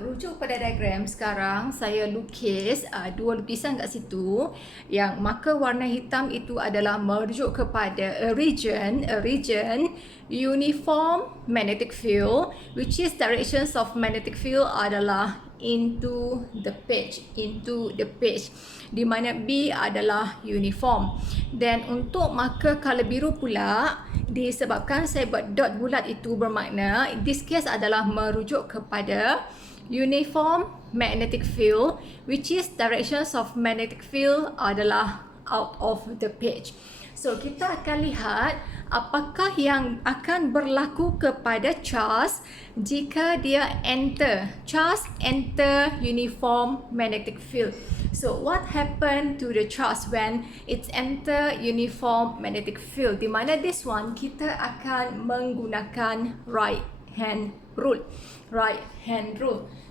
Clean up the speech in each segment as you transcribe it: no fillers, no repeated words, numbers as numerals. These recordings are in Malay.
rujuk pada diagram, sekarang saya lukis dua lukisan kat situ. Yang marker warna hitam itu adalah merujuk kepada a region uniform magnetic field, which is directions of magnetic field adalah into the page, di mana B adalah uniform. Dan untuk marker color biru pula, disebabkan saya buat dot bulat itu bermakna this case adalah merujuk kepada uniform magnetic field, which is directions of magnetic field adalah out of the page. So kita akan lihat apakah yang akan berlaku kepada charge jika dia enter uniform magnetic field. So what happened to the charge when it's enter uniform magnetic field? Di mana this one kita akan menggunakan right hand rule.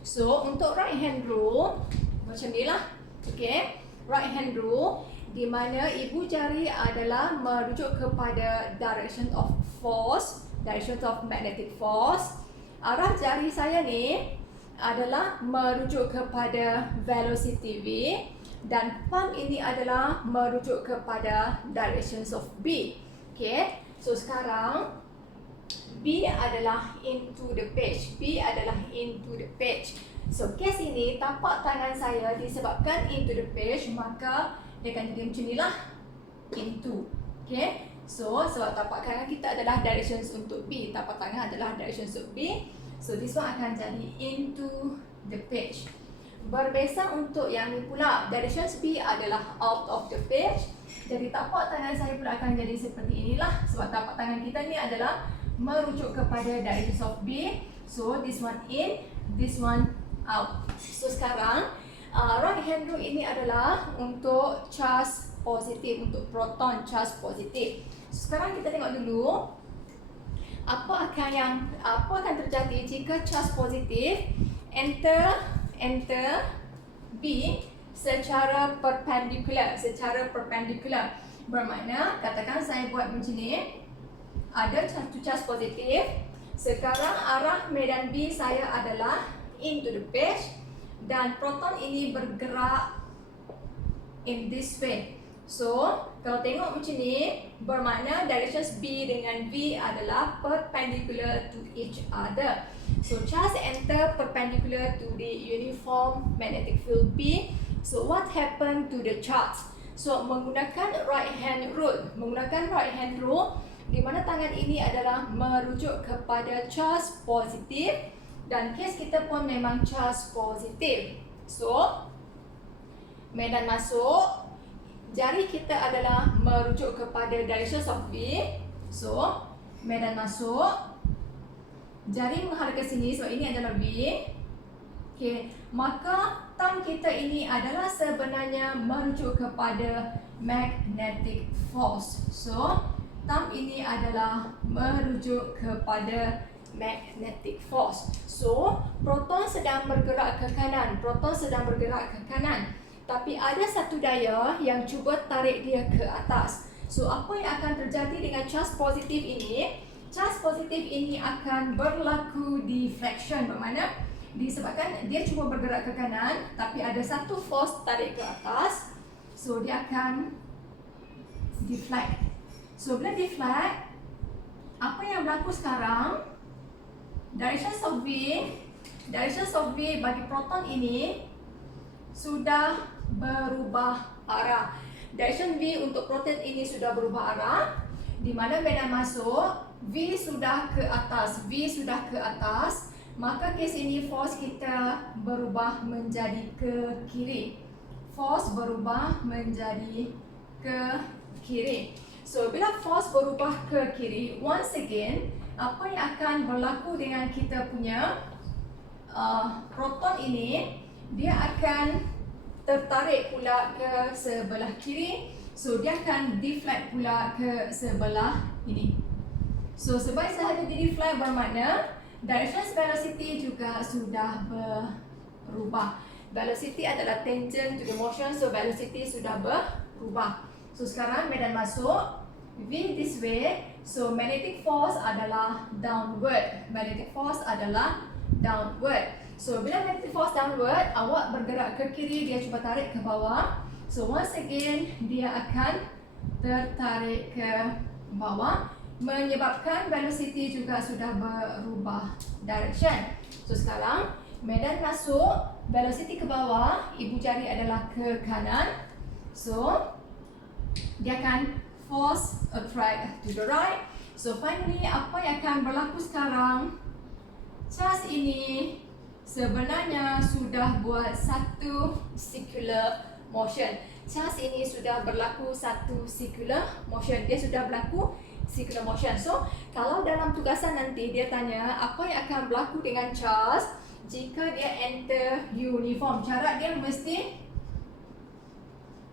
So untuk right hand rule macam ni lah. Okay, right hand rule di mana ibu jari adalah merujuk kepada direction of magnetic force. Arah jari saya ni adalah merujuk kepada velocity V, dan palm ini adalah merujuk kepada directions of B. Okay, so sekarang B adalah into the page. So case ini tapak tangan saya disebabkan into the page, maka dia akan jadi macam ni lah, into. Okay, so sebab tapak tangan kita adalah directions untuk B, tapak tangan adalah directions untuk B, so this one akan jadi into the page. Berbeza untuk yang ni pula, directions B adalah out of the page, jadi tapak tangan saya pula akan jadi seperti inilah, sebab tapak tangan kita ni adalah merujuk kepada directions of B. So this one in, this one out. So sekarang right hand rule ini adalah untuk charge positif, untuk proton charge positif. Sekarang kita tengok dulu apa akan terjadi jika charge positif enter B secara perpendicular. Bermakna katakan saya buat macam ni, ada satu charge positif. Sekarang arah medan B saya adalah into the page, dan proton ini bergerak in this way. So kalau tengok macam ni, bermakna directions B dengan V adalah perpendicular to each other. So charge enter perpendicular to the uniform magnetic field B. So what happened to the charge? So menggunakan right hand rule, di mana tangan ini adalah merujuk kepada charge positif, dan case kita pun memang charge positif. So medan masuk, jari kita adalah merujuk kepada directions of V. So medan masuk, jari menghadap ke sini sebab ini adalah V. Okay, maka thumb kita ini adalah sebenarnya merujuk kepada magnetic force. So thumb ini adalah merujuk kepada magnetic force. So proton sedang bergerak ke kanan, tapi ada satu daya yang cuba tarik dia ke atas. So apa yang akan terjadi dengan charge positif ini? Charge positif ini akan berlaku deflection, bermakna disebabkan dia cuba bergerak ke kanan, tapi ada satu force tarik ke atas, so dia akan deflect. So bila deflect, apa yang berlaku sekarang? Directions of V bagi proton ini sudah berubah arah. Direction V untuk proton ini sudah berubah arah, di mana medan masuk V sudah ke atas, maka kes ini force kita berubah menjadi ke kiri. So bila force berubah ke kiri, once again apa yang akan berlaku dengan kita punya proton ini? Dia akan tertarik pula ke sebelah kiri, so dia akan deflect pula ke sebelah ini. So sebab sahaja dia deflect, bermakna direction velocity juga sudah berubah. Velocity adalah tangent to the motion, so velocity sudah berubah. So sekarang medan masuk, V this way, so magnetic force adalah downward. downward. So bila magnetic force downward, awak bergerak ke kiri, dia cuba tarik ke bawah. So once again, dia akan tertarik ke bawah, menyebabkan velocity juga sudah berubah direction. So sekarang medan masuk, velocity ke bawah, ibu jari adalah ke kanan. So dia akan force attract to the right. So finally, apa yang akan berlaku sekarang? Charge ini sebenarnya sudah buat satu circular motion. Charge ini sudah berlaku satu circular motion. Dia sudah berlaku circular motion. So kalau dalam tugasan nanti dia tanya apa yang akan berlaku dengan charge jika dia enter uniform. Cara dia mesti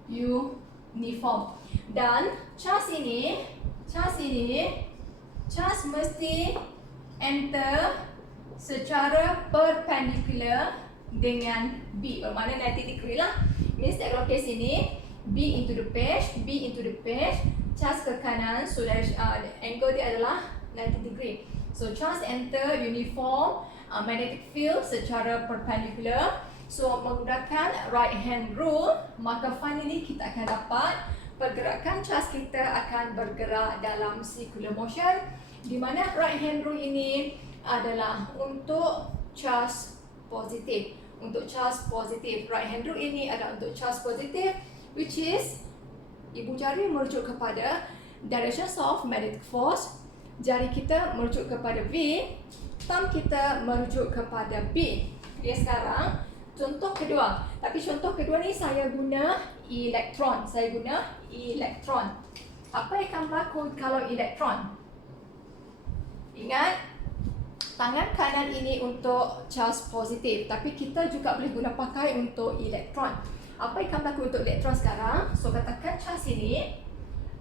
uniform. Dan charge mesti enter secara perpendicular dengan B. Bermakna 90 degree lah. Means that kalau case ini B into the page, charge ke kanan, so angle dia adalah 90 degree. So charge enter uniform magnetic field secara perpendicular. So menggunakan right hand rule, maka finally kita akan dapat pergerakan charge kita akan bergerak dalam circular motion, di mana right hand rule ini adalah untuk charge positif. Untuk charge positif, right hand rule ini adalah untuk charge positif, which is ibu jari merujuk kepada direction of magnetic force, jari kita merujuk kepada V, thumb kita merujuk kepada B. Okay, sekarang contoh kedua. Tapi contoh kedua ni saya guna elektron. Apa yang akan berlaku kalau elektron? Ingat, tangan kanan ini untuk charge positif, tapi kita juga boleh guna pakai untuk elektron. Apa yang akan berlaku untuk elektron sekarang? So katakan charge ini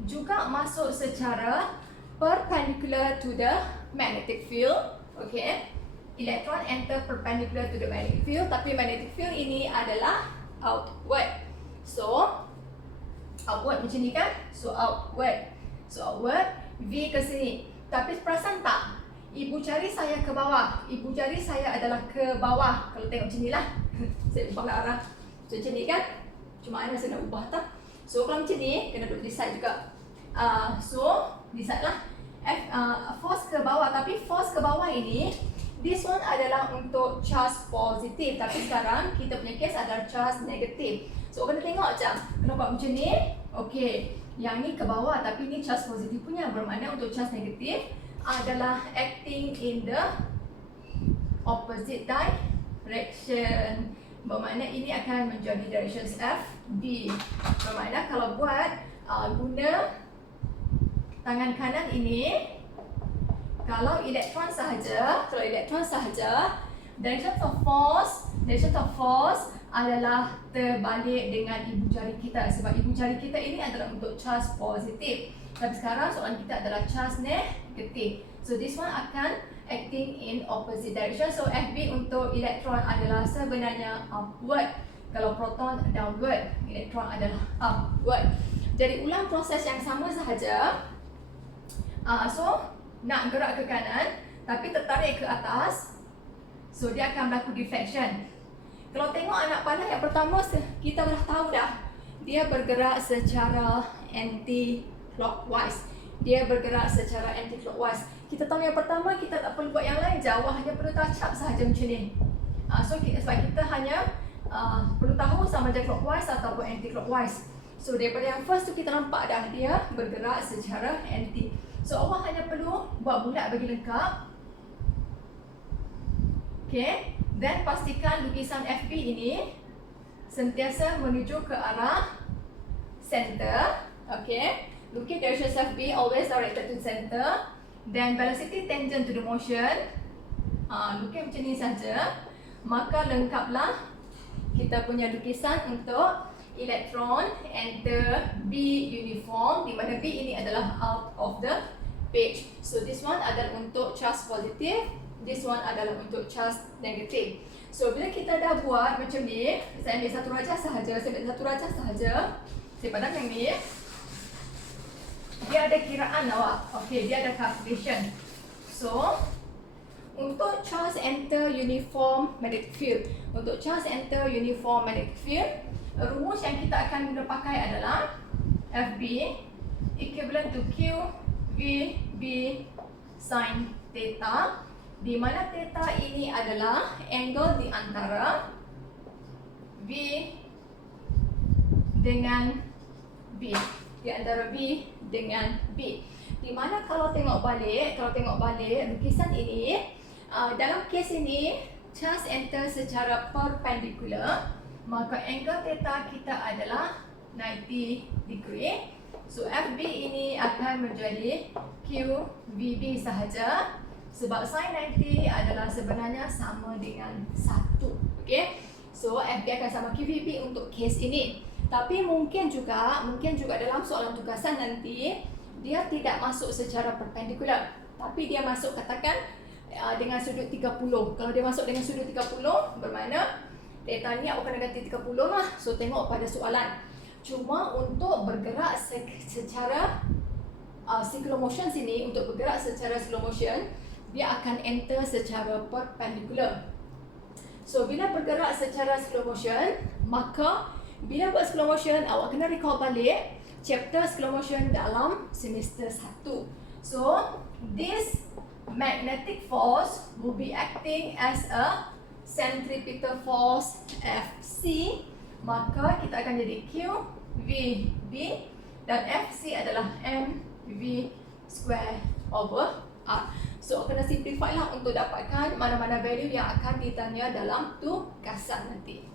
juga masuk secara perpendicular to the magnetic field. Okay, electron enter perpendicular to the magnetic field, tapi magnetic field ini adalah outward. So outward macam ni kan? So outward, V ke sini. Tapi perasan tak? Ibu jari saya ke bawah. Ibu jari saya adalah ke bawah. Kalau tengok macam ni lah. Saya ubahlah arah. So macam ni kan? Cuma mana saya nak ubah tak? So kalau macam ni, kena duduk di side juga. So di side lah. Force ke bawah. Tapi force ke bawah ini, this one adalah untuk charge positif. Tapi sekarang kita punya case adalah charge negatif. So kena tengok macam, kena buat macam ni. Okay, yang ni ke bawah tapi ni charge positif punya. Bermakna untuk charge negatif adalah acting in the opposite direction. Bermakna ini akan menjadi direction FB. Bermakna kalau buat guna tangan kanan ini, kalau elektron sahaja, direction of force adalah terbalik dengan ibu jari kita, sebab ibu jari kita ini adalah untuk charge positif. Tapi sekarang soalan kita adalah charge negatif. So this one akan acting in opposite direction. So FB untuk elektron adalah sebenarnya upward. Kalau proton downward, elektron adalah upward. Jadi ulang proses yang sama sahaja. So nak gerak ke kanan tapi tertarik ke atas, so dia akan berlaku deflection. Kalau tengok anak panah yang pertama, kita dah tahu dah dia bergerak secara anti-clockwise. Kita tahu yang pertama, kita tak perlu buat yang lain jauh, hanya perlu touch up sahaja macam ni. So sebab kita hanya perlu tahu sama ada clockwise ataupun anti-clockwise. So daripada yang first tu kita nampak dah dia bergerak secara anti. So awak hanya perlu buat bulat bagi lengkap. Okay, then pastikan lukisan FB ini sentiasa menuju ke arah center. Okay, lukis direction FB always directed to center. Then velocity tangent to the motion. Lukis macam ni saja. Maka lengkaplah kita punya lukisan untuk elektron enter B uniform, di mana B ini adalah out of the page. So this one adalah untuk charge positif, this one adalah untuk charge negatif. So bila kita dah buat macam ni, saya ambil satu rajah sahaja, saya padam yang ni. Dia ada kiraan awak. Okay, dia ada calculation. So untuk charge enter uniform magnetic field. Untuk charge enter uniform magnetic field, rumus yang kita akan guna pakai adalah FB equivalent to Q V B sin theta, di mana theta ini adalah angle di antara V dengan B, di antara B dengan B. Di mana kalau tengok balik lukisan ini, dalam kes ini charge enter secara perpendicular, maka angle theta kita adalah 90 degree. So FB ini akan menjadi QVB sahaja, sebab sin 90 adalah sebenarnya sama dengan 1. Okey. So FB akan sama QVB untuk kes ini. Tapi mungkin juga dalam soalan tugasan nanti dia tidak masuk secara perpendicular, tapi dia masuk katakan dengan sudut 30. Kalau dia masuk dengan sudut 30, bermakna theta ni akan negatif 30 lah. So tengok pada soalan. Cuma untuk bergerak secara slow motion sini, untuk bergerak secara slow motion, dia akan enter secara perpendicular. So bila bergerak secara slow motion, maka bila buat slow motion, awak kena recall balik chapter slow motion dalam semester 1. So this magnetic force will be acting as a centripetal force Fc, maka kita akan jadi QVB dan Fc adalah mv square over r. So kena simplify lah untuk dapatkan mana-mana value yang akan ditanya dalam tugasan nanti.